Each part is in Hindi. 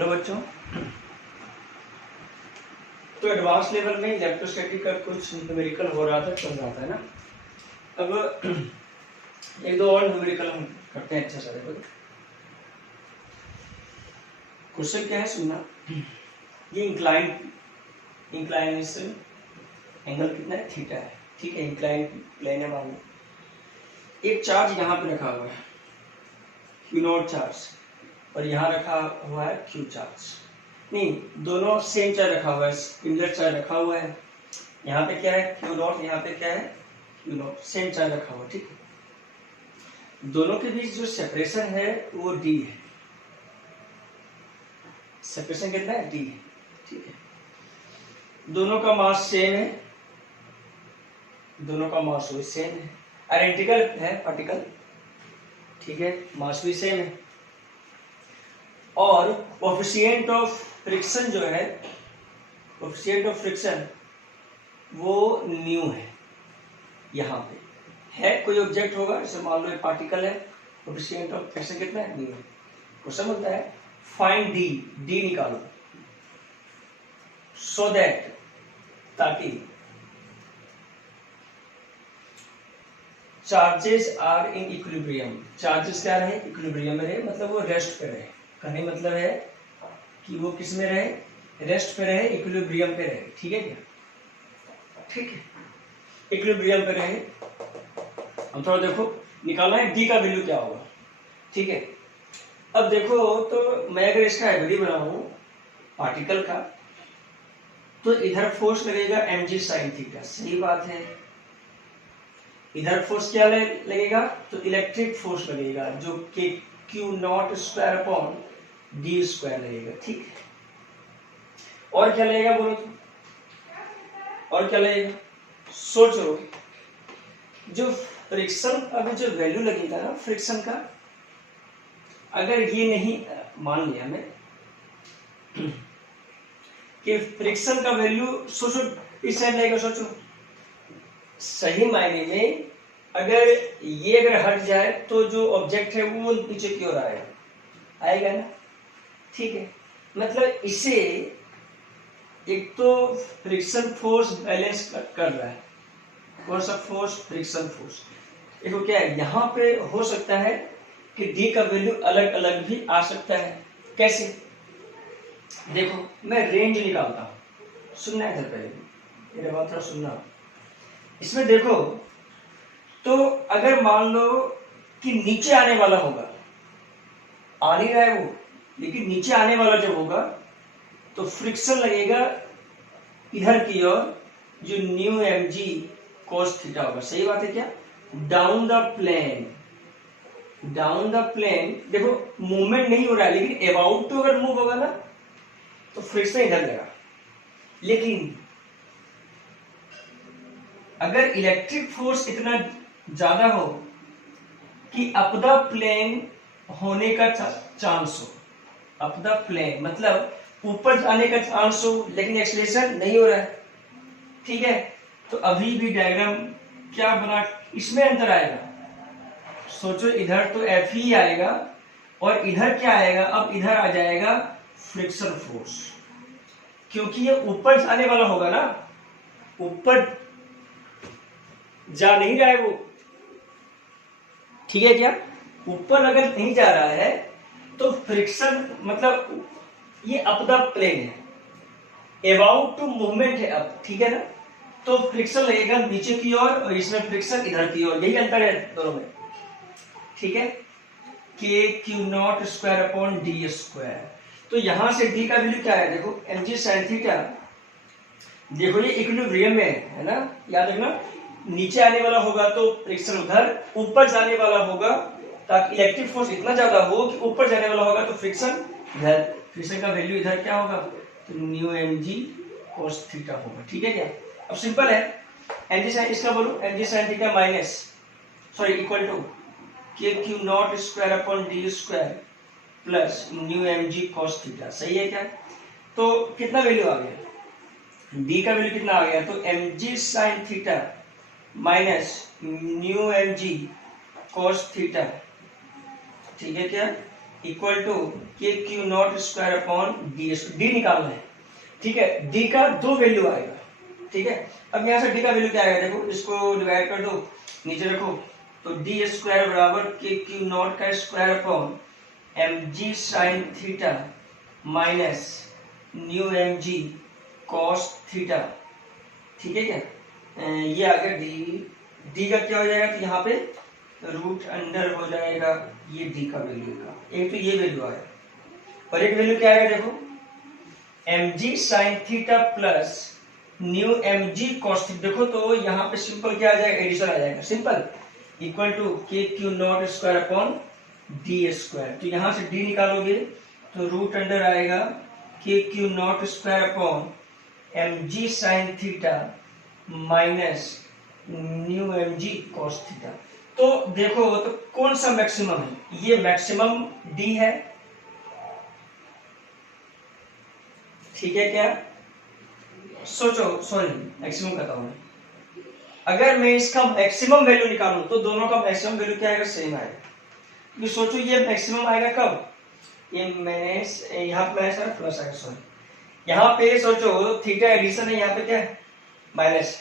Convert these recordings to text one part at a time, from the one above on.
हेलो बच्चों, तो एडवांस लेवल में इलेक्ट्रोस्टैटिक का कुछ न्यूमेरिकल हो रहा था, चल रहा था ना। अब एक दो और न्यूमेरिकल हम करते हैं। अच्छा सा देखो, क्वेश्चन क्या है सुनना। ये इंक्लाइनेशन एंगल कितना है, थीटा है। ठीक है, इंक्लाइन प्लेन है। मान लो एक चार्ज यहाँ पे रखा हुआ है, क्यू नॉट चार्ज, और यहाँ रखा हुआ है क्यू चार्ज। नहीं, दोनों सेम चार्ज रखा हुआ है, सिमिलर चार्ज रखा हुआ है। यहाँ पे क्या है, क्यू नॉट, यहाँ पे क्या है, क्यू नॉट, सेम चार्ज रखा हुआ है। ठीक है, दोनों के बीच जो सेपरेशन है वो डी है। सेपरेशन कितना है, डी है। ठीक है, दोनों का मास सेम है, दोनों का मास भी सेम है, आइडेंटिकल है पार्टिकल। ठीक है, मास भी सेम है, और कोएफिशिएंट ऑफ फ्रिक्शन जो है, कोएफिशिएंट ऑफ फ्रिक्शन वो न्यू है। यहाँ पे है कोई ऑब्जेक्ट होगा, जैसे मान लो एक पार्टिकल है, कोएफिशिएंट ऑफ फ्रिक्शन कितना है, न्यू है। क्वेश्चन होता है फाइंड डी, डी निकालो, सो दैट, ताकि charges are in equilibrium, charges क्या रहे, इक्विलिब्रियम में रहे, मतलब वो रेस्ट पे रहे। कहने मतलब है कि वो किस में रहे, रेस्ट पे रहे, इक्विलिब्रियम पे रहे। ठीक है क्या, ठीक है, इक्विलिब्रियम पे रहे। अब थोड़ा देखो, निकालना है डी का वैल्यू क्या होगा। ठीक है, अब देखो, तो मैं अगर इसका एवरी बनाऊं पार्टिकल का, तो इधर फोर्स लगेगा mg sin थीटा, सही बात है। इधर फोर्स क्या लगेगा, तो इलेक्ट्रिक फोर्स लगेगा, जो कि Q naught square upon D square लगेगा। ठीक है, और क्या लगेगा बोलो तो, और क्या लगेगा, सोचो। जो फ्रिक्शन का जो वैल्यू लगेगा ना, फ्रिक्शन का, अगर ये नहीं मान लिया मैं कि फ्रिक्शन का वैल्यू, सोचो इस साइड लगेगा, सोचो सही मायने में अगर ये अगर हट जाए तो जो ऑब्जेक्ट है वो नीचे की ओर आएगा ना। ठीक है, मतलब इसे एक तो फ्रिक्शन फोर्स बैलेंस कर रहा है। कौन सा फोर्स, फ्रिक्शन फोर्स। देखो क्या है, यहाँ पे हो सकता है कि डी का वैल्यू अलग अलग भी आ सकता है। कैसे, देखो मैं रेंज निकालता हूं, सुनना है इधर, पहले मेरे बात थोड़ा सुनना। इसमें देखो, तो अगर मान लो कि नीचे आने वाला होगा, आ नहीं रहा है वो, लेकिन नीचे आने वाला जब होगा तो फ्रिक्शन लगेगा इधर की ओर, जो न्यू mg cos थीटा होगा। सही बात है क्या, down the plane, down the plane. देखो मूवमेंट नहीं हो रहा है, लेकिन अबाउट टू अगर मूव होगा ना तो फ्रिक्शन इधर लगा। लेकिन अगर इलेक्ट्रिक फोर्स इतना ज्यादा हो कि अप द प्लेन होने का चांस हो, अप द प्लेन मतलब ऊपर जाने का चांस हो, लेकिन एक्सीलरेशन नहीं हो रहा है। ठीक है, तो अभी भी डायग्राम क्या बना, इसमें अंतर आएगा। सोचो इधर तो एफ ही आएगा, और इधर क्या आएगा, अब इधर आ जाएगा फ्रिक्शन फोर्स, क्योंकि ये ऊपर जाने वाला होगा ना, ऊपर जा नहीं रहा है वो। ठीक है क्या, ऊपर अगर नहीं जा रहा है तो फ्रिक्शन मतलब ये अप द प्लेन है, अबाउट टू मूवमेंट है अब। ठीक है ना, तो फ्रिक्शन लगेगा नीचे की ओर, और इसमें फ्रिक्शन इधर की ओर, यही अंतर है दोनों में। ठीक है, के Q naught square upon D square. तो यहां से डी का वैल्यू क्या है, देखो mg sin थीटा। देखो ये इक्विलिब्रियम में है ना, याद रखना, नीचे आने वाला होगा तो फ्रिक्शन उधर, ऊपर जाने वाला होगा ताकि इलेक्ट्रिक फोर्स इतना ज्यादा हो कि ऊपर जाने वाला होगा तो फ्रिक्शन इधर, फ्रिक्शन का वैल्यू इधर क्या होगा, तो न्यू mg cos थीटा होगा। ठीक है क्या, अब सिंपल है, mg sin, इसका बोलो mg sin theta minus, sorry equal to K Q naught square upon D square plus mu mg cos theta. सही है क्या, तो कितना वैल्यू आ गया, डी का वैल्यू कितना आ गया, तो mg sin theta minus new mg cos theta. ठीक है क्या, equal to K Q naught square upon D square. D निकालना है, ठीक है। डी का 2 वैल्यू आएगा, ठीक है। अब यहाँ से डी का वैल्यू क्या आएगा, देखो इसको डिवाइड कर दो, नीचे रखो, तो डी स्क्वायर बराबर के क्यू नॉट का square upon M G sine theta minus mu M G cos theta, ठीक है क्या। ये आ गया डी। डी का क्या हो जाएगा, तो यहाँ पे रूट अंडर हो जाएगा ये डी का वैल्यू का, एक तो ये वैल्यू आया और एक वैल्यू क्या आएगा, देखो M G sine theta plus mu M G cos theta. देखो तो यहाँ पे सिंपल क्या आ जाएगा, एडिशन आ जाएगा, simple equal to K Q naught square upon D square. तो यहाँ से डी निकालोगे तो रूट अंडर आएगा K Q naught square upon M G sine theta minus mu M G cos theta. तो देखो तो कौन सा मैक्सिमम है, ये मैक्सिमम डी है, ठीक है क्या। सोचो, सॉरी मैक्सिमम कहता हूं, अगर मैं इसका मैक्सिमम वैल्यू निकालूं तो दोनों का मैक्सिमम वैल्यू क्या आएगा, सेम आएगा। सोचो ये मैक्सिमम आएगा कब, ये मैंने यहाँ पे सारा प्लस आएगा, सॉरी यहाँ पे सोचो थीटा एडिशन है, यहाँ पे क्या है माइनस,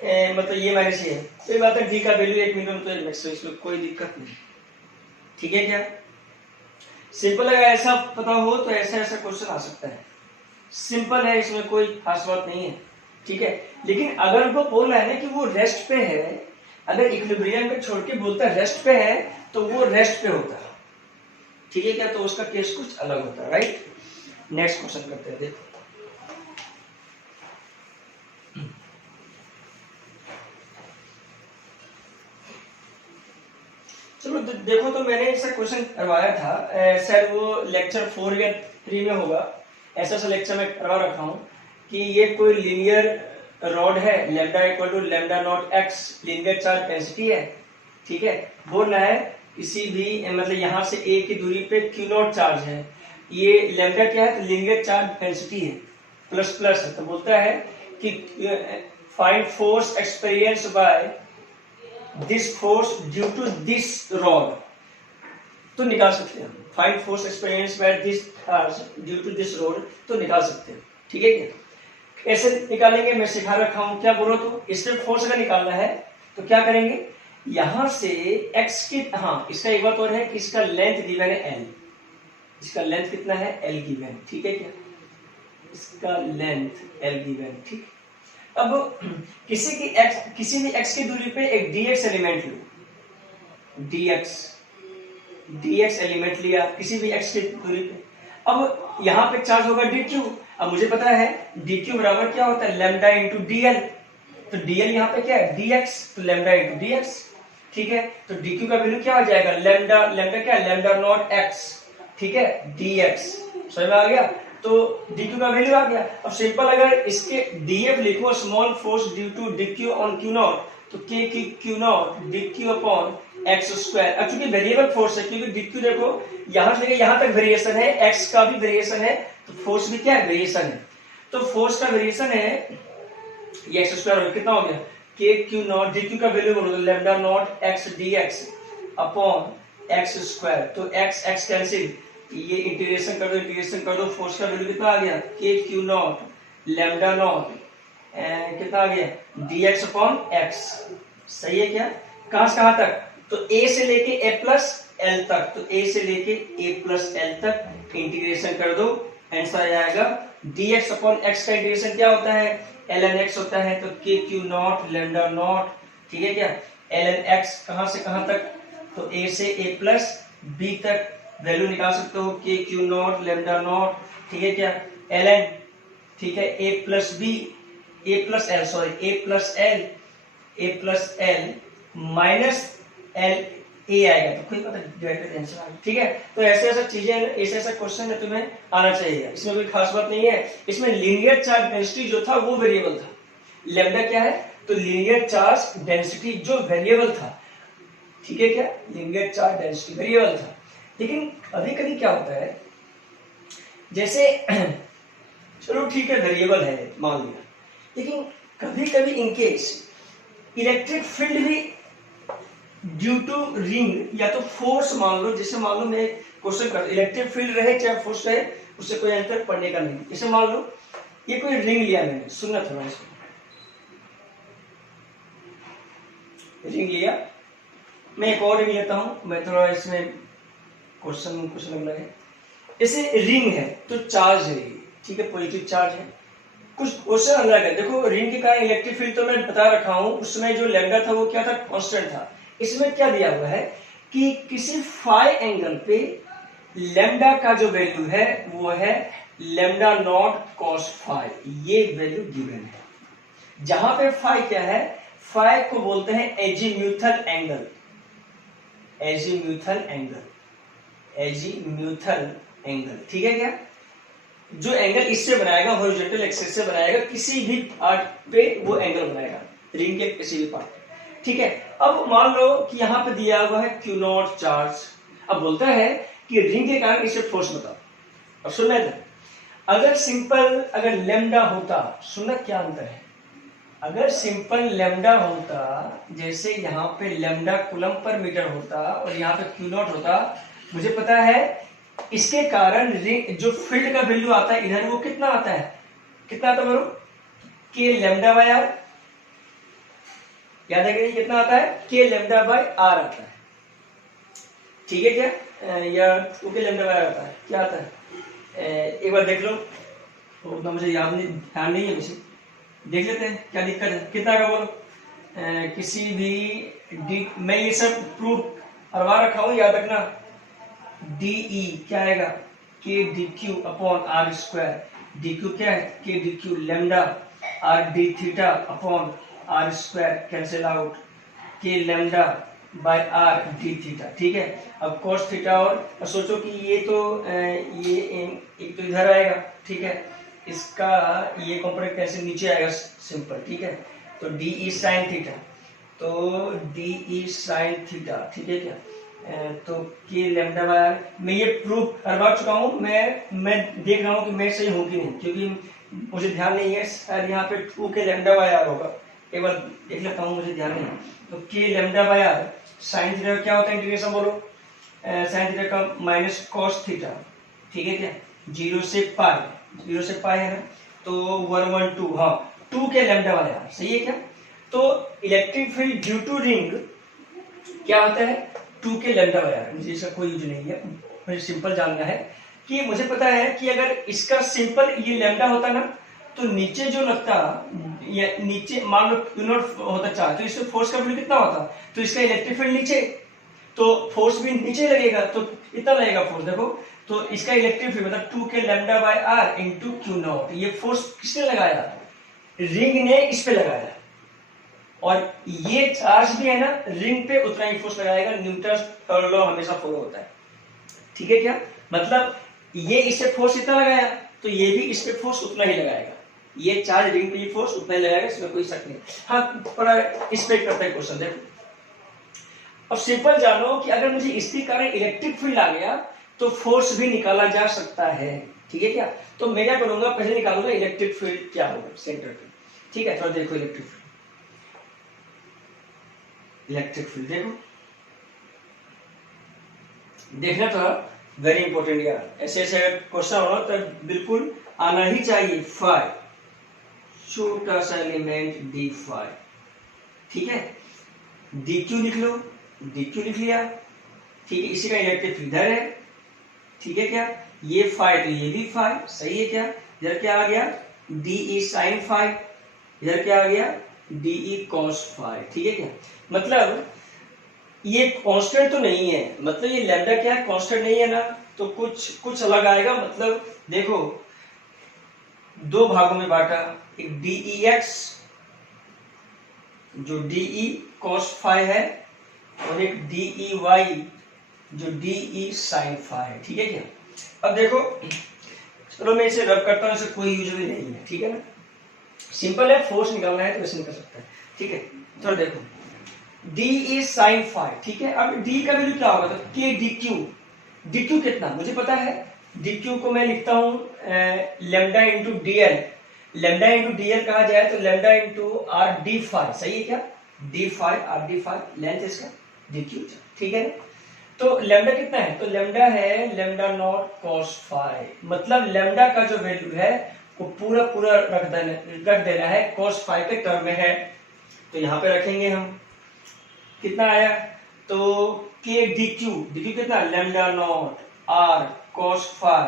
मतलब ये माइनस ये है, तो ये बात है डी का वैल्यू 1 मिनट तो मैक्सिमम, इसमें कोई दिक्कत नहीं, ठीक है क्या। सिंपल अगर ऐसा पता हो तो ऐसा ऐसा क्वेश्चन आ सकता है, सिंपल है, इसमें कोई खास बात नहीं है, ठीक है। लेकिन अगर उनको बोलना है ना कि वो रेस्ट पे है, अगर इक्विलिब्रियम पे छोड़ के बोलता है रेस्ट पे है, तो वो रेस्ट पे होता है, ठीक है क्या, तो उसका केस कुछ अलग होता है, राइट। नेक्स्ट क्वेश्चन करते हैं, देखो चलो देखो, तो मैंने ऐसा क्वेश्चन करवाया था, शायद वो लेक्चर 4 या 3 में होगा, ऐसा सा लेक्चर में करवा रखा हूं कि ये कोई लीनियर रॉड है, lambda equal to lambda naught X linear charge density है, ठीक है। बोलना है किसी भी मतलब यहाँ से ए की दूरी पे क्यू नॉट चार्ज है, ये लैम्डा क्या है, तो लीनियर चार्ज डेंसिटी है, प्लस प्लस है, तो बोलता है कि find force experience by this force due to this rod, तो निकाल सकते हैं। Find force experience by this charge due to this rod, तो निकाल सकते हैं, ठीक है क्या। ऐसे निकालेंगे, मैं सिखा रखा हूं, क्या बोलो, तो इसमें फोर्स का निकालना है, तो क्या करेंगे, यहां से x की, हाँ इसका एक बात और है कि इसका लेंथ गिवन है l, इसका लेंथ कितना है l गिवन, ठीक है क्या, इसका लेंथ l गिवन, ठीक। अब किसी भी x की दूरी पे एक dx एलिमेंट लो, dx एलिमेंट लिया किसी भी x की दूरी पे, अब यहाँ पे चार्ज होगा dq। अब मुझे पता है dq बराबर क्या होता है, लैम्डा इंटू dl, तो dl यहाँ पे क्या है dx, तो लैम्डा इंटू dx, ठीक है। तो dq का वैल्यू क्या हो जाएगा, लैम्डा क्या है, लैम्डा नॉट x, ठीक है, dx, समझ में आ गया। तो dq का वैल्यू आ गया। अब सिंपल अगर इसके df लिखो, small force due to dq on q naught, तो k q naught dq upon x square. अब चूंकि वेरिएबल फोर्स है, क्योंकि dq देखो यहां से लेकर यहां तक वेरिएशन है, x का भी वेरिएशन है, तो फोर्स भी क्या है, वेरिएशन है। तो फोर्स का वेरिएशन है ये x स्क्वायर, कितना हो गया, k q नॉट, dq का वैल्यू बोलो lambda naught x dx upon x square, तो x कैंसिल, ये इंटीग्रेशन कर दो, फोर्स का वैल्यू कितना आ गया, k q not lambda naught कितना आ गया, dx अपॉन x, सही है क्या। कहां से कहां तक, तो a से लेके a प्लस l तक, तो a से लेके a प्लस l तक इंटीग्रेशन कर दो, आंसर आ जाएगा dx अपॉन x का इंटीग्रेशन क्या होता है, ln x होता है, तो k q not lambda naught, ठीक है क्या, ln x कहां से कहां तक, तो a से a प्लस b तक वैल्यू निकाल सकते हो, k q not lambda naught, ठीक है क्या, ln, ठीक है, a plus b, a plus l, sorry a plus l minus l a आएगा, तो कोई पता डिवाइड आंसर आ गया, ठीक है। तो ऐसे ऐसा चीजें, ऐसे क्वेश्चन है तुम्हें आना चाहिए, इसमें कोई खास बात नहीं है। इसमें लीनियर चार्ज डेंसिटी जो था वो वेरिएबल था, लैम्डा क्या है, तो लीनियर चार्ज डेंसिटी जो वेरिएबल था, ठीक है क्या, लीनियर चार्ज डेंसिटी वेरिएबल था। लेकिन कभी कभी क्या होता है, जैसे चलो ठीक है वेरिएबल है मान लिया, लेकिन कभी कभी इनकेस इलेक्ट्रिक फील्ड भी ड्यू टू रिंग, या तो फोर्स मान लो, जैसे मान लो मैं क्वेश्चन कर, इलेक्ट्रिक फील्ड रहे चाहे फोर्स रहे, उससे कोई अंतर पड़ने का नहीं। जैसे मान लो ये कोई रिंग लिया मैंने, सुनना थोड़ा इसको, रिंग लिया, मैं एक और रिंग लेता हूं, मैं थोड़ा इसमें क्वेश्चन कुछ लग रहा है। जैसे रिंग है तो चार्ज है, ठीक है, पॉजिटिव चार्ज है, कुछ क्वेश्चन अलग है। देखो रिंग के कारण इलेक्ट्रिक फील्ड तो मैं बता रखा हूं, उसमें जो लैम्डा था वो क्या था, कांस्टेंट था। इसमें क्या दिया हुआ है कि किसी फाई एंगल पे लैम्डा का जो वैल्यू है वो है लैम्डा नॉट कॉस फाई, ये वैल्यू गिवन है। जहां पे फाई क्या है, फाई को बोलते हैं azimuthal angle, azimuthal angle, azimuthal angle, ठीक है क्या, जो एंगल इससे बनाएगा, हॉरिजॉन्टल एक्सिस से बनाएगा, किसी भी पार्ट पे वो एंगल बनाएगा, रिंग के किसी भी पार्ट, ठीक है। अब मान लो कि यहाँ पे दिया हुआ है क्यू नॉट चार्ज, अब बोलता है कि रिंग के कारण इसे फोर्स बताओ। अब सुनना है, अगर सिंपल अगर लैम्डा होता, सुनना क्या अंतर है, अगर सिंपल लैम्डा होता, जैसे यहाँ पे लैम्डा कूलम पर मीटर होता और यहाँ पे क्यू नॉट होता, मुझे पता है इसके कारण जो फील्ड का वैल्यू आता है इधर, वो कितना आता है, कितना आता है, के लैम्डा बाय आर, याद है कि कितना आता है, के लैम्डा बाय आर आता है, ठीक है क्या, या के लैम्डा बाय आर आता है, क्या आता है, एक बार देख लो, उतना मुझे याद नहीं, ध्यान नहीं है मुझे, देख लेते हैं क्या दिक्कत है, कितना का बोलो, किसी भी मैं ये सब प्रूफ करवा रखा हूं, याद रखना, डीई क्या आएगा, K D Q upon R square, D Q क्या है, K D Q, lambda R D theta upon R square cancel out, K lambda by R D theta, ठीक है। अब cos थीटा, और सोचो कि ये तो ये एक तो इधर आएगा, ठीक है, इसका ये कंपोनेंट कैसे नीचे आएगा, सिंपल, ठीक है, तो डी ई साइन थीटा, तो डी ई साइन थीटा, ठीक है क्या, तो के लैम्डा बाय आर, मैं ये प्रूफ करवा चुका हूं, मैं देख रहा हूं कि मैं सही हूं कि नहीं, क्योंकि मुझे ध्यान नहीं है, शायद यहाँ पे 2 के लैम्डा बाय आर होगा, एक बार देख लेता हूं, मुझे ध्यान नहीं है। तो K lambda by R sine theta क्या होता है, इंटीग्रेशन बोलो, साइन थीटा का माइनस कॉस थीटा, ठीक है क्या, 0 से पाई है ना, तो 1 1 2, हाँ 2 के लैम्डा बाय आर, सही है क्या। तो electric field due to ring क्या होता है, 2 के लैम्डा बाय आर, मुझे इसका कोई यूज नहीं है, मुझे सिंपल जानना है कि मुझे पता है कि अगर इसका सिंपल ये लैम्डा होता ना, तो नीचे जो लगता, या नीचे मान लो क्यू नॉट होता चार्ज, तो इसमें फोर्स का वैल्यू कितना होता, तो इसका इलेक्ट्रिक फील्ड नीचे, तो फोर्स भी नीचे लगेगा, तो इतना लगेगा फोर्स, देखो, तो इसका इलेक्ट्रिक फील्ड मतलब 2 K lambda by R into Q naught, ये फोर्स किसने लगाया, रिंग ने इस पे लगाया, और ये चार्ज भी है ना रिंग पे, उतना ही फोर्स लगाएगा, न्यूटन थर्ड लॉ हमेशा फॉलो होता है, ठीक है क्या, मतलब ये इसे फोर्स इतना लगाया, तो ये भी इस पे फोर्स उतना ही लगाएगा, ये चार्ज रिंग पे ये फोर्स उतना ही लगाएगा, इसमें कोई शक नहीं। हाँ थोड़ा एक्सपेक्ट करता है क्वेश्चन, देखो अब सिंपल जानो कि अगर मुझे इसके कारण इलेक्ट्रिक फील्ड आ गया तो फोर्स भी निकाला जा सकता है, ठीक है क्या, तो मैं क्या करूंगा, पहले निकालूंगा इलेक्ट्रिक फील्ड क्या होगा सेंटर पे, ठीक है, थोड़ा देखो इलेक्ट्रिक फील्ड देखो, देखना तो वेरी इंपॉर्टेंट यार, ऐसे ऐसे क्वेश्चन हो तो बिल्कुल आना ही चाहिए, फाई, छोटा सा एलिमेंट डी फाई, ठीक है, डी क्यू लिख लो, डी क्यू लिख लिया, ठीक है, इसी का इलेक्ट्रिक फील्ड इधर है, ठीक है क्या, ये फाई तो ये भी फाई, सही है क्या, इधर क्या आ गया, डी ई साइन फाई, इधर क्या आ गया, डी ई कॉस फाई, ठीक है क्या, मतलब ये कांस्टेंट तो नहीं है, मतलब ये लैम्डा क्या है, कांस्टेंट नहीं है ना, तो कुछ अलग आएगा, मतलब देखो 2 भागों में बांटा, एक डी एक्स जो डी कॉस फाई है, और एक डी वाई जो डी साइन फाई है, ठीक है क्या। अब देखो चलो मैं इसे रब करता हूं, इसे कोई यूज भी नहीं है, ठीक है ना, सिंपल है, फोर्स निकालना है तो ऐसे निकल सकता है, ठीक है। चलो देखो डी ई साइन फाई, ठीक है, अब डी का वैल्यू क्या होगा, तो के डी क्यू कितना मुझे पता है, डी क्यू को मैं लिखता हूं lambda into D L, lambda into D L कहा जाए तो lambda into R D phi, सही है क्या, D phi R D phi length इसका, dq, ठीक है। तो लैम्डा कितना है, तो लैम्डा है लैम्डा नॉट cos फाई, मतलब लैम्डा का जो वैल्यू है वो पूरा पूरा रख देना है cos फाई के टर्म में है। तो यहाँ पे रखेंगे हम, कितना आया, तो k dq, dq कितना, lambda naught r cos phi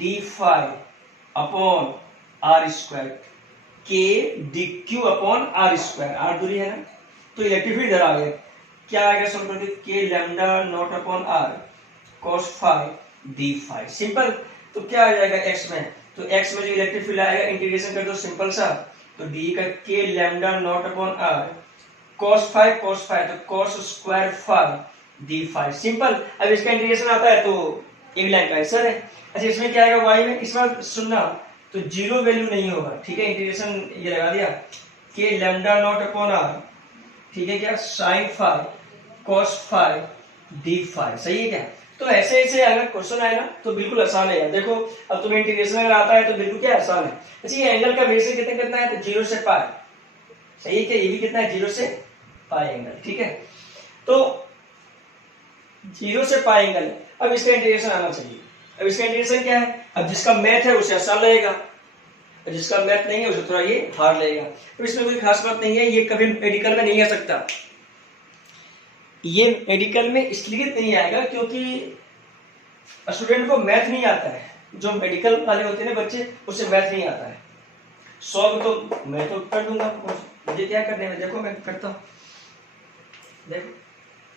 d phi upon r square, k dq upon r square, r दूरी है ना, तो इलेक्ट्रिक फील्ड इधर आ गया, क्या आएगा सॉल्व करके, k lambda naught upon r cos phi d phi, simple. तो क्या आ जाएगा x में, तो x में जो इलेक्ट्रिक फील्ड आएगा इंटीग्रेशन कर दो सिंपल सा, तो d का k lambda naught upon r cos phi तो cos square phi d phi, simple. अब इसका इंटीग्रेशन आता है तो एक लाइन का आंसर है। अच्छा इसमें क्या आएगा y में, इस बार सुनना, तो जीरो वैल्यू नहीं होगा, ठीक है, इंटीग्रेशन ये लगा दिया, k lambda naught upon r, ठीक है क्या, sin phi cos phi d phi, सही है क्या। तो ऐसे ऐसे अगर क्वेश्चन आए ना तो बिल्कुल आसान है। देखो अब तुम्हें इंटीग्रेशन अगर आता है तो बिल्कुल क्या आसान है। अच्छा ये एंगल का बेस कितना कितना है, तो 0 से पाई, सही है क्या, ये भी कितना है 0 से पाई एंगल, ठीक है। तो 0 से पाई एंगल, अब इसका इंटीग्रेशन आना चाहिए। अब इसका इंटीग्रेशन क्या है, अब जिसका मैथ है उसे आसान लगेगा, जिसका मैथ नहीं है उसे थोड़ा ये हार्ड लगेगा। तो इसमें कोई खास बात नहीं है, ये कभी मेडिकल में नहीं आ सकता, ये मेडिकल में इसलिए नहीं आएगा क्योंकि स्टूडेंट को मैथ नहीं आता है, जो मेडिकल वाले होते हैं ना बच्चे, उसे मैथ नहीं आता है। सॉल्व तो मैं तो कर दूंगा, मुझे क्या करने में, देखो मैं करता हूँ, देखो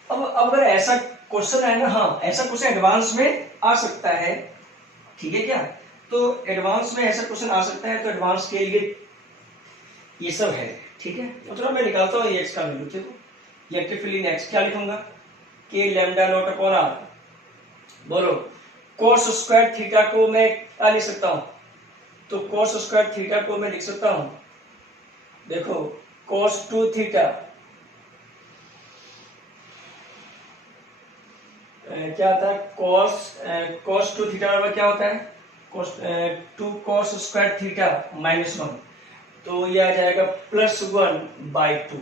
अब अगर ऐसा क्वेश्चन है ना, हाँ ऐसा क्वेश्चन एडवांस में आ सकता है, ठीक है क्या, तो एडवांस में ऐसा क्वेश्चन आ सकता है, तो एडवांस के लिए ये सब है, ठीक है। तो थोड़ा मैं निकालता हूँ ये x का वैल्यू, देखो इलेक्ट्रिक फील्ड इन x क्या लिखूंगा, k lambda naught upon r, बोलो cos स्क्वायर थीटा को मैं क्या लिख सकता हूँ, तो cos स्क्वायर थीटा को मैं लिख सकता हूँ, देखो cos 2 थीटा क्या आता है, cos 2 थीटा बराबर क्या होता है, टू cos स्क्वायर थीटा -1, तो ये आ जाएगा +1/2,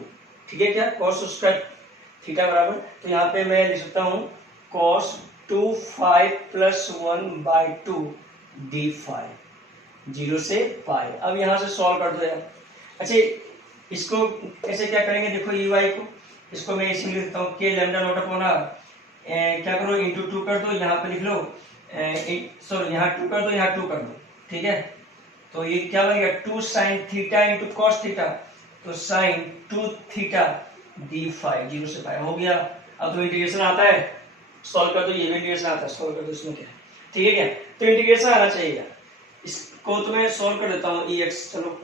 ठीक है क्या, cos स्क्वायर थीटा बराबर, तो यहाँ पे मैं लिख सकता हूँ cos 2 फाई +1/2 d फाई, 0 से पाई। अब यहाँ से सॉल्व कर दो यार। अच्छा इसको ऐसे क्या करेंगे, देखो ये y को, इसको मैं इसी लिख देता हूँ k lambda naught upon r, क्या करो इंटू 2 कर दो, यहाँ पे लिख लो, सॉरी यहाँ 2 कर दो, यहाँ 2 कर दो, ठीक है। तो ये क्या बनेगा 2 sin theta into cos theta, तो sin 2 थीटा d फाई, 0 से पाई हो गया। अब तो इंटीग्रेशन आता है, सॉल्व कर दो, ये भी इंटीग्रेशन आता है, सॉल्व कर दो, इसमें क्या है, ठीक है क्या, तो इंटीग्रेशन आना चाहिए। इसको तो मैं सॉल्व कर देता हूँ ex, चलो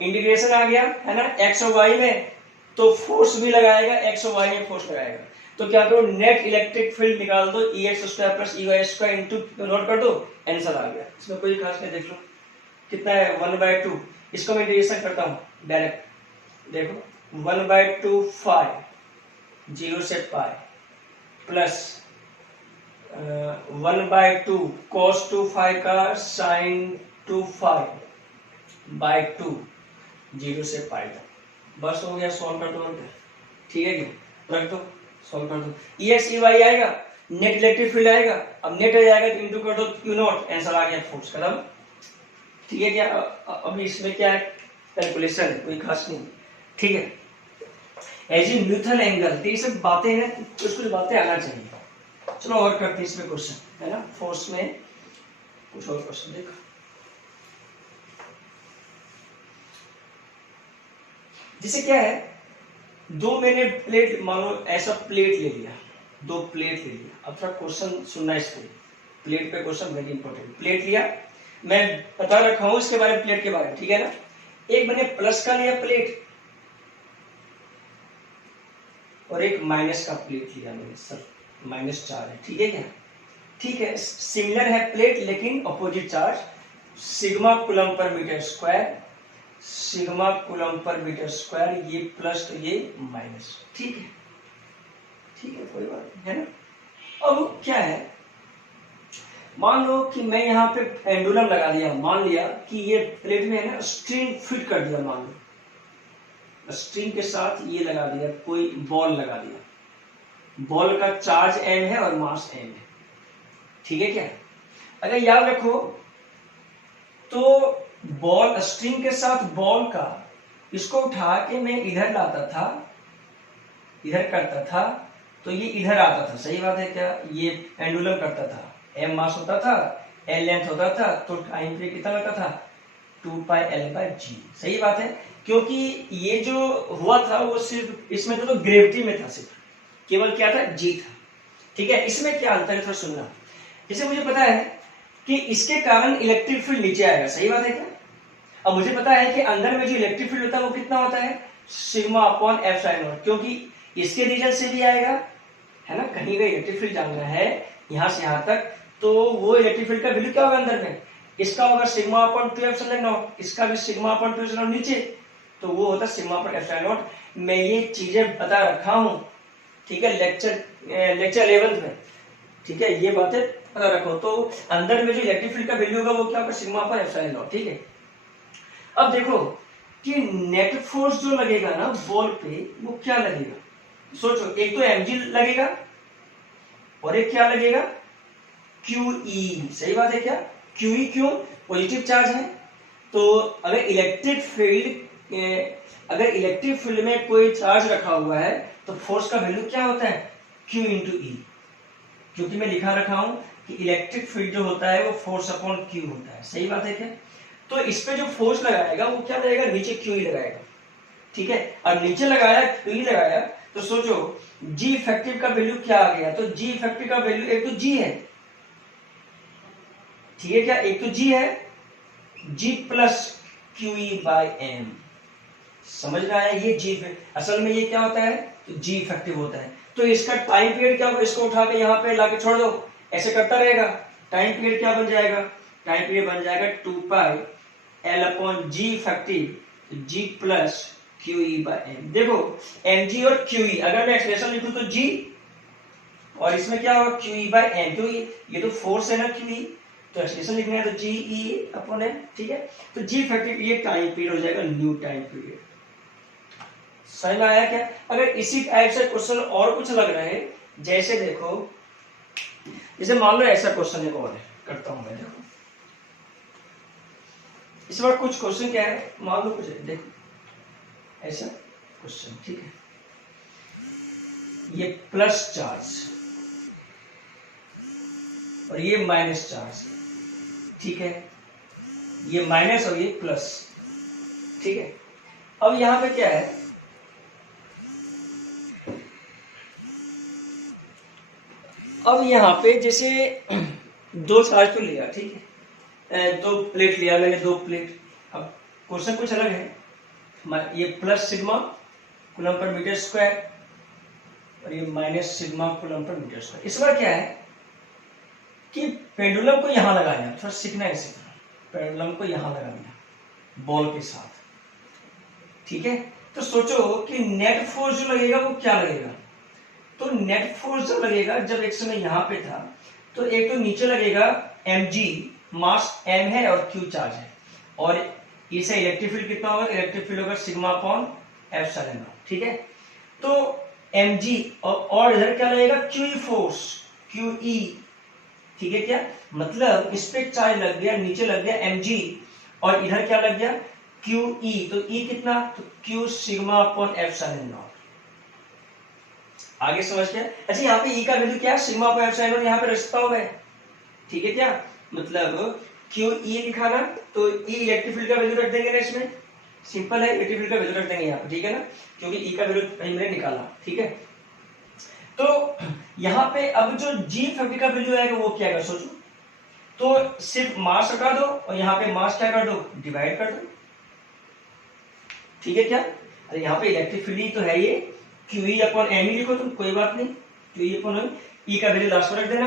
इंटीग्रेशन आ गया है ना x और y में, तो फोर्स भी लगाएगा, x और y में फोर्स लगाएगा, तो क्या करो नेट इलेक्ट्रिक फील्ड निकाल दो, ex square plus ey square into note कर दो, आंसर आ गया। इसमें कोई खास नहीं, देख लो कितना है 1/2, इसको मैं इंटीग्रेशन करता हूँ डायरेक्ट, देखो 1/2 फाई 0 से पाई प्लस 1/2 cos 2 फाई का sin 2 फाई बाय 2 0 से पाई तक, बस हो गया, सॉल्व कर दो, ठीक है क्या, रख दो, सॉल्व कर दो, ex ey आएगा, नेट इलेक्ट्रिक फील्ड आएगा, अब नेट आ जाएगा तो इंटू कर दो q नॉट, आंसर आ गया फोर्स, खत्म, ठीक है क्या। अभी इसमें क्या है, कैलकुलेशन है, कोई खास नहीं, ठीक है। एज न्यूटन एंगल, तो ये सब बातें हैं, कुछ कुछ बातें आना चाहिए। चलो और करते हैं इसमें क्वेश्चन, है ना, फोर्स में कुछ और क्वेश्चन देखो। जैसे क्या है, दो मैंने प्लेट, मान लो ऐसा प्लेट ले लिया, दो प्लेट ले लिया, अब थोड़ा क्वेश्चन सुनना इसको, प्लेट पे क्वेश्चन वेरी इंपॉर्टेंट। प्लेट लिया, मैं बता रखा हूं इसके बारे में, प्लेट के बारे में, ठीक है ना। एक मैंने प्लस का लिया प्लेट और एक माइनस का प्लेट लिया मैंने, सर -4 है, ठीक है क्या, ठीक है, सिमिलर है प्लेट लेकिन opposite charge, sigma coulomb per metre square, sigma coulomb per metre square, ये प्लस तो ये माइनस, ठीक है, ठीक है, कोई बात नहीं, है ना। अब क्या है, मान लो कि मैं यहाँ पे पेंडुलम लगा दिया, मान लिया कि ये प्लेट में है ना स्ट्रिंग फिट कर दिया, मान लो स्ट्रिंग के साथ ये लगा दिया, कोई बॉल लगा दिया, बॉल का चार्ज m है और मास m है, ठीक है क्या। अगर याद रखो तो बॉल स्ट्रिंग के साथ बॉल का इसको उठा के मैं इधर लाता था, इधर करता था तो ये इधर आता था, सही बात है क्या। ये पेंडुलम करता था, m मास होता था, l लेंथ होता था, तो टाइम पीरियड कितना लगता था 2πL/g, सही बात है। क्योंकि ये जो हुआ था वो सिर्फ इसमें तो ग्रेविटी में था, सिर्फ केवल क्या था g था, ठीक है। इसमें क्या अंतर है थोड़ा सुनना। जैसे मुझे पता है कि इसके कारण इलेक्ट्रिक फील्ड नीचे आएगा, सही बात है क्या। अब मुझे पता है कि अंदर में जो इलेक्ट्रिक फील्ड होता है वो कितना होता है σ/ε0, क्योंकि इसके रीजन से भी आएगा, है ना। कहीं का इलेक्ट्रिक फील्ड जानना है यहां से यहां तक, तो वो इलेक्ट्रिक फील्ड का वैल्यू क्या होगा अंदर में, इसका होगा σ/2ε0, इसका भी σ/2ε0 नीचे, तो वो होता है σ/ε0। मैं ये चीजें बता रखा हूं, ठीक है, लेक्चर 11 में, ठीक है, ये बातें पता रखो। तो अंदर में जो इलेक्ट्रिक फील्ड का वैल्यू होगा वो क्या होगा σ/ε0, ठीक है। अब देखो कि नेट फोर्स जो लगेगा ना बॉल पे वो क्या लगेगा, सोचो। एक तो mg लगेगा और एक क्या लगेगा QE, सही बात है क्या। QE क्यों, पॉजिटिव चार्ज है। तो अगर इलेक्ट्रिक फील्ड में कोई चार्ज रखा हुआ है तो फोर्स का वैल्यू क्या होता है Q × E, क्योंकि मैं लिखा रखा हूं कि इलेक्ट्रिक फील्ड जो होता है वो फोर्स अपॉन Q होता है, सही बात है क्या। तो इस पे जो फोर्स लगाएगा वो क्या लगाएगा, नीचे QE लगाएगा, ठीक है। और नीचे लगाया QE लगाया तो सोचो G इफेक्टिव का वैल्यू क्या आ गया, तो G इफेक्टिव का वैल्यू एक तो G है, ठीक है क्या, एक तो G है, G प्लस QE/m, समझ में आया। ये G असल में ये क्या होता है, तो G इफेक्टिव होता है। तो इसका टाइम पीरियड क्या होगा, इसको उठा के यहाँ पे लाके छोड़ दो, ऐसे करता रहेगा। टाइम पीरियड क्या बन जाएगा, टाइम पीरियड बन जाएगा 2πL/g effective, G plus QE/m। देखो mg और QE, अगर मैं एक्सप्रेशन लिखूं तो G और इसमें क्या होगा QE/m, क्योंकि ये तो फोर्स है ना QE, तो एक्सप्रेशन लिखना है तो GE/m, ठीक है। तो G इफेक्टिव ये टाइम पीरियड हो जाएगा, न्यू टाइम पीरियड। समझ में आया क्या। अगर इसी टाइप से क्वेश्चन और कुछ लग रहे हैं, जैसे देखो, जैसे मान लो ऐसा क्वेश्चन एक और है, करता हूं मैं, देखो इस बार कुछ क्वेश्चन क्या है, मान लो कुछ है, देखो ऐसा क्वेश्चन, ठीक है। ये प्लस चार्ज और ये माइनस चार्ज, ठीक है, ये माइनस और ये प्लस, ठीक है। अब यहां पे क्या है, अब यहाँ पे जैसे दो चार्ज तो लिया, ठीक है, दो प्लेट लिया मैंने, दो प्लेट। अब क्वेश्चन कुछ अलग है, ये plus sigma coulomb per metre square और ये minus sigma coulomb per metre square. इस बार क्या है कि पेंडुलम को यहां लगाया, थोड़ा सीखना है, सीखना पेंडुलम को यहां लगाना बॉल के साथ, ठीक है। तो सोचो कि नेट फोर्स जो लगेगा वो क्या लगेगा, तो नेट फोर्स जब लगेगा, जब एक समय यहां पे था, तो एक तो नीचे लगेगा mg, मास m है और q चार्ज है, और इसे इलेक्ट्रिक फील्ड कितना होगा, इलेक्ट्रिक फील्ड होगा σ/ε0, ठीक है। तो mg और इधर क्या लगेगा QE फोर्स, QE, ठीक है क्या, मतलब इस पे चार्ज लग गया, नीचे लग गया mg और इधर क्या लग गया QE, तो E कितना, तो Q σ/ε0। आगे समझ गया। अच्छा यहाँ पे E का वैल्यू क्या है, σ/ε0 यहाँ पे रचता हुआ है, ठीक है क्या, मतलब QE लिखा ना, तो E इलेक्ट्रिक फील्ड का वैल्यू रख देंगे ना, इसमें सिंपल है, इलेक्ट्रिक फील्ड का वैल्यू रख देंगे यहाँ पे, ठीक है ना, क्योंकि E का वैल्यू हमने निकाला, ठीक है। तो यहाँ पे अब जो G इफेक्टिव का वैल्यू आएगा वो क्या आएगा, सोचो। तो सिर्फ मास हटा दो और यहाँ पे मास क्या कर दो, डिवाइड कर दो, ठीक है क्या। अरे यहाँ पे इलेक्ट्रिक फील्ड तो है, ये QE/m लिखो तुम, कोई बात नहीं, QE/m, E का वैल्यू लास्ट में रख देना।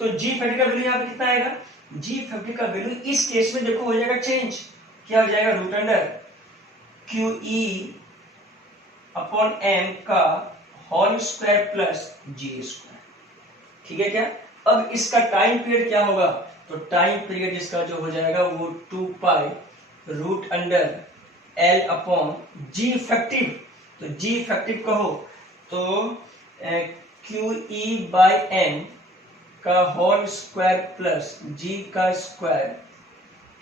तो G इफेक्टिव का वैल्यू यहाँ पे कितना आएगा, G इफेक्टिव का वैल्यू इस केस में देखो हो जाएगा चेंज, क्या हो जाएगा, रूट अंडर QE/m का whole square plus G square, ठीक है क्या। अब इसका टाइम पीरियड क्या होगा, तो टाइम पीरियड इसका जो हो जाएगा वो 2π √L/G इफेक्टिव। तो G इफेक्टिव कहो तो क्यू ई बाई एम का होल स्क्वायर प्लस जी का स्क्वायर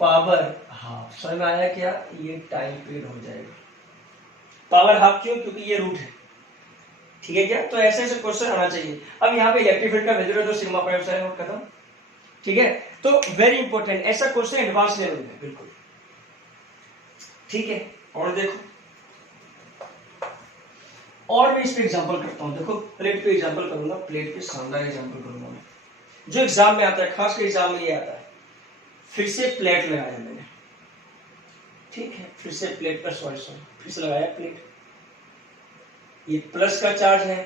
पावर हाफ। समझ में आया क्या? ये टाइम पीरियड हो जाएगा। पावर हाफ क्यों? क्योंकि ये रूट है। ठीक है क्या? तो ऐसे ऐसे क्वेश्चन आना चाहिए। अब यहाँ पे इलेक्ट्रिक फील्ड का वैल्यू है तो सिग्मा पाई एप्सिलॉन नॉट खत्म। ठीक है, तो वेरी इंपॉर्टेंट, ऐसा क्वेश्चन एडवांस लेवल में बिल्कुल। ठीक है, और देखो और मैं इस पे एग्जांपल करता हूं। देखो प्लेट पे एग्जांपल करूंगा, प्लेट पे शानदार एग्जांपल करूंगा मैं, जो एग्जाम में आता है, खास कर एग्जाम में ये आता है। फिर से प्लेट लगाया मैंने, ठीक है, फिर से प्लेट पर फिर से लगाया प्लेट। ये प्लस का चार्ज है,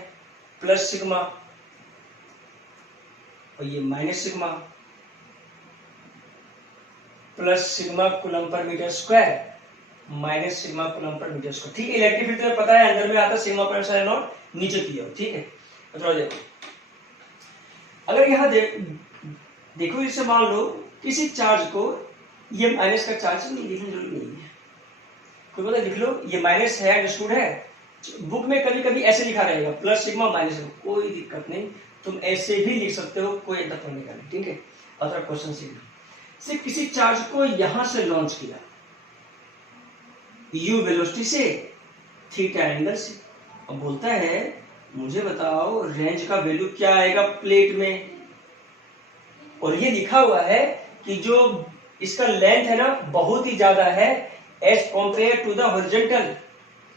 प्लस सिग्मा, और ये minus sigma, plus sigma coulomb per metre square, minus sigma coulomb per metre square. ठीक है, इलेक्ट्रिक फील्ड तुम्हें पता है अंदर में आता सिग्मा पर एप्सिलॉन नॉट, नीचे की ओर। ठीक है, तो देखो अगर यहां देखो इसे मान लो किसी चार्ज को, ये माइनस का चार्ज नहीं, लिखने जरूरी नहीं है, कोई बोला लिख लो, ये माइनस है, अंडरस्टूड है। बुक में कभी कभी ऐसे लिखा रहेगा प्लस सिग्मा माइनस, कोई दिक्कत नहीं, तुम ऐसे भी लिख सकते हो, कोई दिक्कत नहीं करनी। ठीक है, अगला क्वेश्चन सिर्फ किसी चार्ज को यहां से लॉन्च किया u वेलोसिटी से, थीटा एंगल से। अब बोलता है मुझे बताओ रेंज का वैल्यू क्या आएगा प्लेट में, और ये लिखा हुआ है कि जो इसका लेंथ है ना बहुत ही ज्यादा है as compared to the horizontal,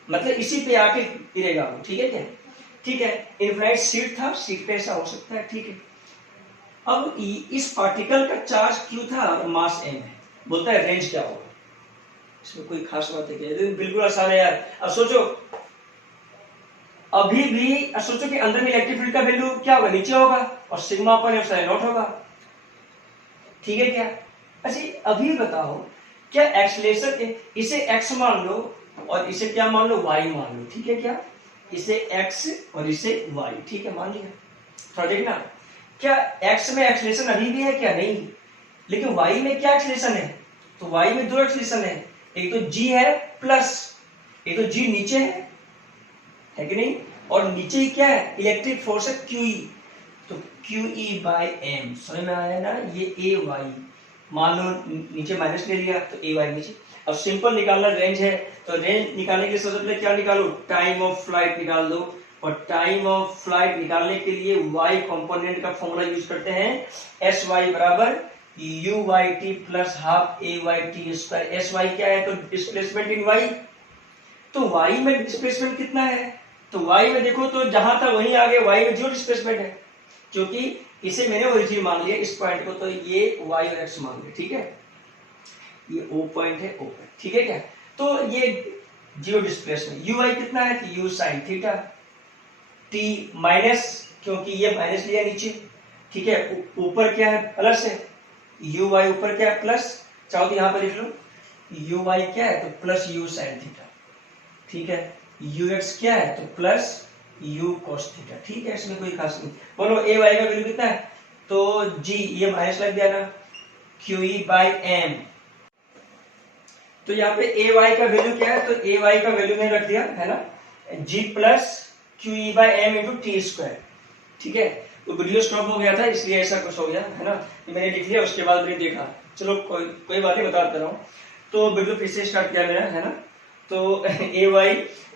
मतलब इसी पे आके गिरेगा वो। ठीक है क्या? ठीक है, इनफाइनाइट सीट था, सीट पे ऐसा हो सकता है। ठीक है, अब इस पार्टिकल का चार्ज क्यू था और मास एम है, बोलता है रेंज क्या होगा। इसमें कोई खास बात है क्या? बिल्कुल आसान है यार। अब सोचो, अभी भी सोचो कि अंदर में इलेक्ट्रिक फील्ड का वैल्यू क्या होगा, नीचे होगा, और सिग्मा पर एप्सिलॉन नॉट होगा। ठीक है क्या? अच्छा अभी बताओ, क्या एक्सीलरेशन, इसे x मान लो और इसे क्या मान लो, y मान लो। ठीक है क्या? इसे x और इसे y, ठीक है, मान लिया। थोड़ा देखना, क्या x में एक्सीलरेशन अभी भी है क्या? नहीं, लेकिन y में क्या एक्सीलरेशन है? तो y में दो एक्सीलरेशन है, एक तो g है प्लस, एक तो g नीचे है कि नहीं, और नीचे ही क्या है, इलेक्ट्रिक फोर्स है QE, तो QE बाय m। समझ में आया ना? ये AY मान लो, नीचे माइनस ले लिया तो AY नीचे। अब सिंपल निकालना रेंज है, तो रेंज निकालने के लिए सबसे पहले क्या निकालो, टाइम ऑफ फ्लाइट निकाल दो, और टाइम ऑफ फ्लाइट निकालने के लिए y कंपोनेंट का फॉर्मूला यूज करते हैं, SY बराबर UYT plus half AYT square. SY क्या है? तो डिस्प्लेसमेंट इन y, तो y में डिस्प्लेसमेंट कितना है? तो y में देखो तो जहां था वहीं आगे, y में 0 डिस्प्लेसमेंट है, क्योंकि इसे मैंने ओरिजिन मान लिया इस पॉइंट को, तो ये y और x मान लिया। ठीक है, ये O पॉइंट है, O पॉइंट। ठीक है क्या? तो ये 0 डिस्प्लेसमेंट, UY कितना है, तो U sin theta, T minus, क्योंकि ये माइनस लिया नीचे। ठीक है, ऊपर क्या है, प्लस है, UY ऊपर क्या है, प्लस, चाहो तो यहां पर लिख लो UY क्या है, तो प्लस U sin थीटा। ठीक है, UX क्या है, तो प्लस U cos थीटा। ठीक है, इसमें कोई खास नहीं। बोलो AY का वैल्यू कितना है, तो G, ये माइनस लग गया ना, QE बाई M, तो यहाँ पे AY का वैल्यू क्या है, तो AY का वैल्यू मैंने रख दिया है ना, G plus QE by M into T square. ठीक है, तो वीडियो स्टॉप हो गया था इसलिए ऐसा कुछ हो गया है ना, तो मैंने लिख लिया, उसके बाद मैंने देखा, चलो कोई बात नहीं, बताता रहा हूँ। तो वीडियो फिर से स्टार्ट किया मेरा, है ना, तो AY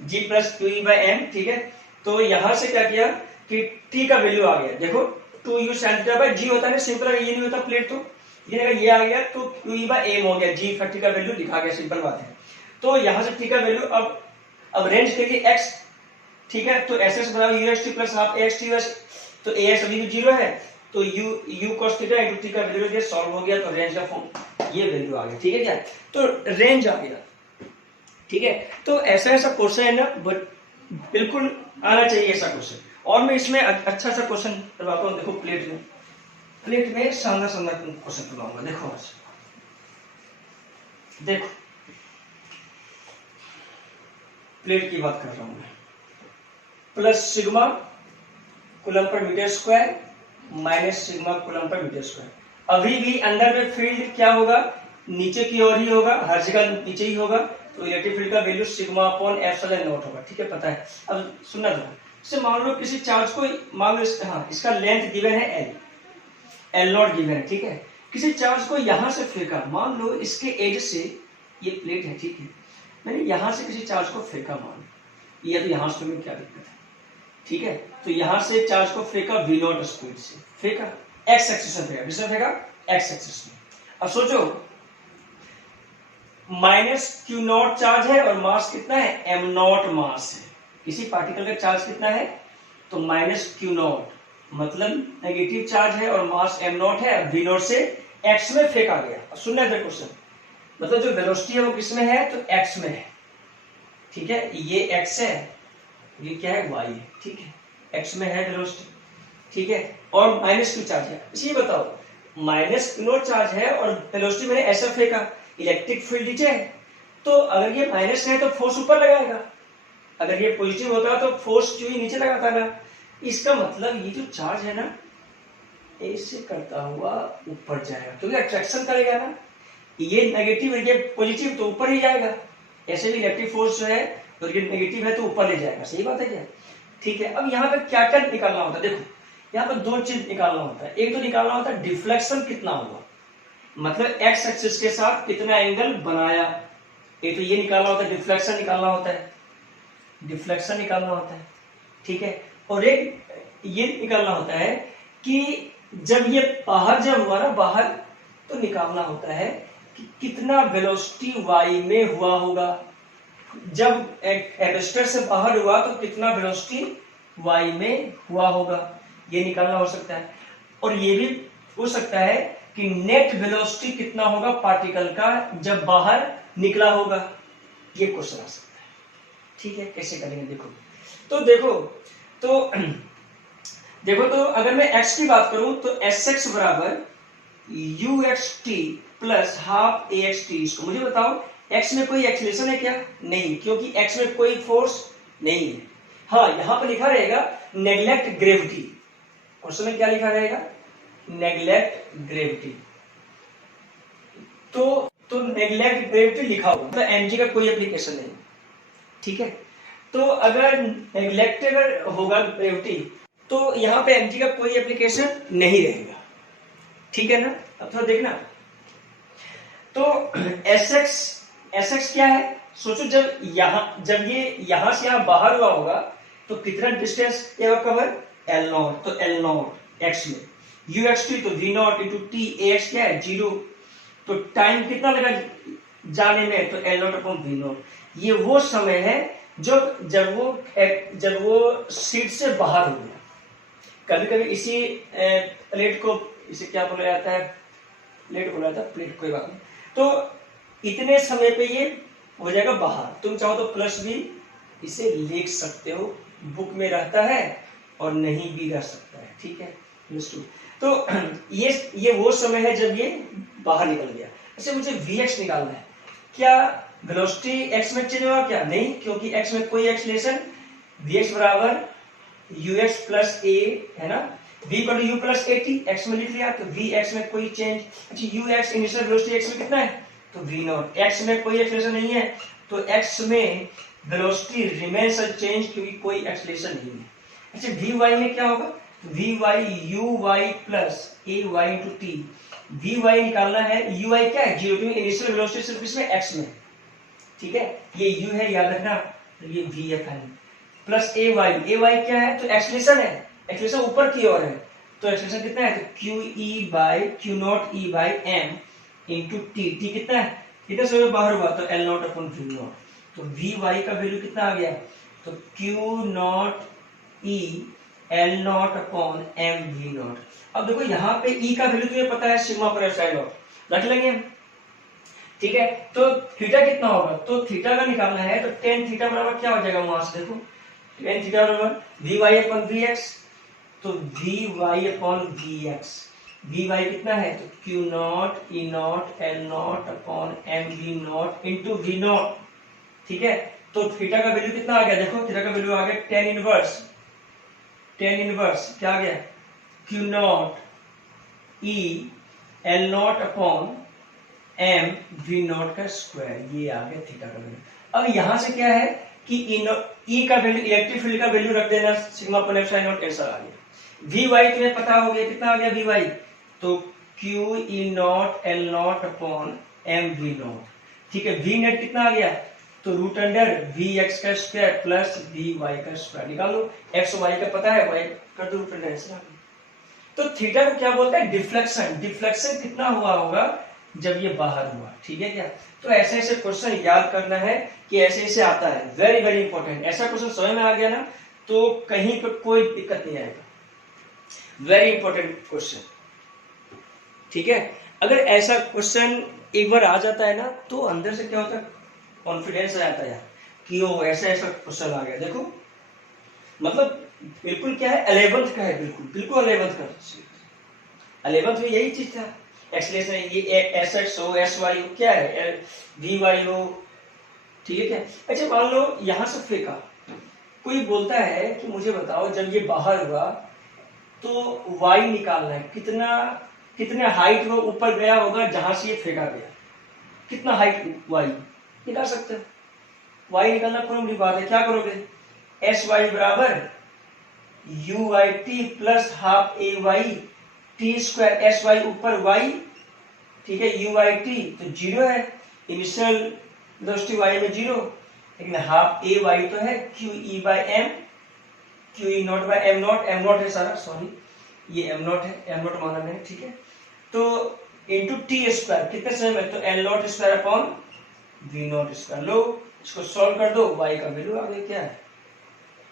G plus QE by M। ठीक है, तो यहां से क्या किया कि T का वैल्यू आ गया, देखो 2U sin theta by G होता है ना, सिंपल, ये नहीं होता प्लेट, तो ये आ गया, तो QE बाई M हो गया, G T का वैल्यू लिखा गया, सिंपल बात है। तो यहां से T का वैल्यू, अब रेंज के लिए x, ठीक है, तो SS बराबर UXT प्लस हाफ AXT, तो AX अभी भी 0 है, तो U cos theta into T का वैल्यू दिया, सॉल्व हो गया, तो रेंज का फॉर्म ये वैल्यू आ गया। ठीक है क्या? तो रेंज आ गया। ठीक है, तो ऐसा क्वेश्चन है ना, बिल्कुल आना चाहिए ऐसा क्वेश्चन। और मैं इसमें अच्छा सा क्वेश्चन करवाता हूँ, देखो प्लेट में शानदार क्वेश्चन करवाऊंगा। देखो आज देखो प्लेट की बात कर रहा हूं मैं, plus sigma coulomb per metre square minus sigma coulomb per metre square. अभी भी अंदर में फील्ड क्या होगा, नीचे की ओर ही होगा, हर जगह नीचे ही होगा, तो इलेक्ट्रिक फील्ड का value sigma upon epsilon not होगा। ठीक है, पता है। अब सुनना था, से मान लो किसी चार्ज को, मान लो इसका लेंथ गिवन है एल नॉट गिवन है, ठीक है। किसी चार्ज को यहां से फेंका, मान लो इसके एज से, ये प्लेट है, ठीक है, मैंने यहां से किसी चार्ज को फेंका, मान लो ये, तो यहां से में क्या दिक्कत है, ठीक है। तो यहां से चार्ज को फेंका v नॉट स्पीड से, फेंका एक्स एक्सिस में फेंका, किसमें फेंका, एक्स एक्सिस में। अब सोचो माइनस क्यू नॉट चार्ज है और मास कितना है, एम नॉट मास है। किसी पार्टिकल का चार्ज कितना है, तो माइनस क्यू नॉट, मतलब नेगेटिव चार्ज है और मास एम नॉट है, v नॉट से एक्स में फेंका गया। अब सुनना है क्वेश्चन, मतलब जो वेलोसिटी है वो किस में है, तो एक्स में है, ठीक है। ये एक्स है, ये क्या है, वाई है, ठीक है, एक्स में है वेलोसिटी, ठीक है, और माइनस क्यू चार्ज है। इसी बताओ माइनस क्यू नॉट चार्ज है और वेलोसिटी मैंने ऐसा फेंका, इलेक्ट्रिक फील्ड नीचे है, तो अगर ये माइनस है तो फोर्स ऊपर लगाएगा, अगर ये पॉजिटिव होता तो फोर्स क्यू ही नीचे लगाता ना। इसका मतलब ये जो चार्ज है ना, ऐसे करता हुआ ऊपर जाएगा, क्योंकि अट्रैक्शन करेगा ना, ये नेगेटिव है, ये पॉजिटिव, तो ऊपर ही जाएगा। ऐसे भी इलेक्ट्रिक फोर्स जो है, तो ये नेगेटिव है तो ऊपर ले जाएगा, सही बात है क्या, ठीक है। अब यहाँ पे क्या क्या निकालना होता है, देखो यहाँ पे दो चीज निकालना होता है। एक तो निकालना होता है डिफ्लेक्शन कितना हुआ, मतलब एक्स एक्सिस के साथ कितना एंगल बनाया, एक तो ये निकालना होता है, डिफ्लेक्शन निकालना होता है, डिफ्लेक्शन निकालना होता है, ठीक है। और एक ये निकालना होता है कि जब ये बाहर जब हुआ ना, बाहर, तो निकालना होता है कि कितना वेलोसिटी वाई में हुआ होगा, जब एबस्टर से बाहर हुआ तो कितना वेलोसिटी वाई में हुआ होगा, ये निकालना हो सकता है। और ये भी हो सकता है कि नेट वेलोसिटी कितना होगा पार्टिकल का जब बाहर निकला होगा, ये क्वेश्चन आ सकता है, ठीक है। कैसे करेंगे देखो, तो देखो तो अगर मैं x की बात करूं तो sx बराबर uxt प्लस हाफ axt। इसको मुझे बताओ x में कोई एक्सीलरेशन है क्या, नहीं, क्योंकि x में कोई फोर्स नहीं है। हाँ, यहां पर लिखा रहेगा नेग्लेक्ट ग्रेविटी, क्वेश्चन में क्या लिखा रहेगा, नेग्लेक्ट ग्रेविटी, तो नेग्लेक्ट ग्रेविटी लिखा होगा, मतलब mg का कोई एप्लीकेशन नहीं, ठीक है। तो अगर नेग्लेक्ट अगर होगा ग्रेविटी, तो यहां पे mg का कोई एप्लीकेशन नहीं रहेगा, ठीक है ना। अब थोड़ा देखना, तो sx क्या है, सोचो जब ये यहां से यहां बाहर हुआ होगा तो कितना डिस्टेंस ये कवर, l नॉट, तो l नॉट x में, uxt तो v not into t, ax क्या है 0, तो टाइम कितना लगा जाने में, तो l not upon v not. ये वो समय है जब वो सीट से बाहर हो गया। कभी कभी इसी प्लेट को, इसे क्या बोला जाता है, प्लेट बोला जाता है, प्लेट कोई बात नहीं, तो इतने समय पे ये हो जाएगा बाहर। तुम चाहो तो प्लस भी इसे लिख सकते हो, बुक में रहता है और नहीं भी रह सकता है, ठीक है। तो ये वो समय है जब ये बाहर निकल गया। ऐसे मुझे vx निकालना है, क्या वेलोसिटी x में चेंज होगा क्या, नहीं, क्योंकि x में कोई एक्सीलरेशन, vx बराबर ux प्लस a है ना, v equal to u plus at, x में लिख लिया, तो vx में कोई चेंज, अच्छा ux इनिशियल वेलोसिटी x में कितना है, तो v नॉट, x में कोई एक्सीलरेशन नहीं है, तो x में वेलोसिटी रिमेन्स अनचेंज, क्योंकि कोई एक्सीलरेशन नहीं है। अच्छा vy में क्या होगा, vy uy plus ay into t, vy निकालना है, uy क्या है 0, क्योंकि इनिशियल वेलोसिटी सिर्फ इसमें x में, ठीक है, ये u है याद रखना, तो ये vf है, प्लस ay क्या है, तो एक्सीलरेशन है, एक्सीलरेशन ऊपर की ओर है, तो एक्सीलरेशन कितना है, तो qe by q nought e by m into t, t कितना है, कितने समय बाहर हुआ, तो l not upon v not, तो vy का वैल्यू कितना आ गया, तो q nought e l not upon m v not. अब देखो यहाँ पे e का वैल्यू तुम्हें पता है, सिग्मा पर एप्सिलॉन नॉट रख लेंगे, ठीक है। तो थीटा कितना होगा, तो थीटा का निकालना है, तो tan थीटा बराबर क्या हो जाएगा, वहां से देखो tan थीटा बराबर vy अपॉन vx, तो vy अपॉन vx, vy कितना है, तो q nought e not l not upon m v not into v not, ठीक है। तो थीटा का वैल्यू कितना आ गया, देखो थीटा का वैल्यू आ गया tan इनवर्स क्या आ गया, q nought e l not upon m v not का स्क्वायर, ये आ गया थीटा का वैल्यू। अब यहां से क्या है कि ई का वैल्यू, इलेक्ट्रिक फील्ड का वैल्यू रख देना sigma upon epsilon naught, answer आ गया। वी वाई तुम्हें पता हो गया, कितना आ गया वी वाई, तो Q E nought L nought upon M V nought, ठीक है। वी नेट कितना आ गया, तो रूट अंडर वी एक्स का स्क्वायर प्लस वी वाई का स्क्वायर निकाल लो, एक्स वाई का पता है, वाई कर दो रूट अंडर, आंसर आ गया। तो थीटा को क्या बोलते हैं, डिफ्लेक्शन। डिफ्लेक्शन कितना हुआ होगा जब ये बाहर हुआ, ठीक है क्या। तो ऐसे ऐसे क्वेश्चन याद करना है कि ऐसे ऐसे आता है, वेरी वेरी इंपॉर्टेंट। ऐसा क्वेश्चन समझ में आ गया ना तो कहीं पर कोई दिक्कत नहीं आएगा, वेरी इंपॉर्टेंट क्वेश्चन, ठीक है। अगर ऐसा क्वेश्चन एक बार आ जाता है ना तो अंदर से क्या होता है, कॉन्फिडेंस आ जाता है यार कि वो ऐसा ऐसा क्वेश्चन आ गया। देखो मतलब बिल्कुल क्या है, 11th का है, बिल्कुल बिल्कुल 11th का। 11th में यही चीज था, एक्सलेशन, ये एस एक्स हो, एस वाई हो, क्या है वी वाई हो, ठीक है क्या। अच्छा मान लो यहां से फेंका, कोई बोलता है कि मुझे बताओ जब ये बाहर हुआ तो वाई निकालना है, कितना कितना हाइट वो ऊपर गया होगा जहां से ये फेंका गया, कितना हाइट वाई निकाल सकते हो। वाई निकालना कोई बड़ी बात है, क्या करोगे, एस वाई बराबर U Y T plus half A Y T square, S Y ऊपर वाई, ठीक है, यू वाई टी तो जीरो है, इनिशियल वेलोसिटी वाई में जीरो, लेकिन हाफ ए वाई तो है Q E by M, Q E nought by M nought, M nought है सारा, सॉरी ये एम नॉट है, एम नॉट माना मैंने, ठीक है। तो इंटू टी स्क्वायर कितने समय में, तो L naught square upon V naught square. लो इसको सॉल्व कर दो, वाई का वैल्यू आ गया क्या है,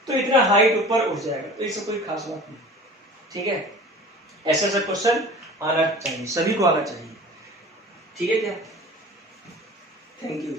तो इतना हाइट ऊपर उठ जाएगा, तो इससे कोई खास बात नहीं, ठीक है। ऐसा ऐसा क्वेश्चन आना चाहिए, सभी को आना चाहिए, ठीक है क्या। Thank you.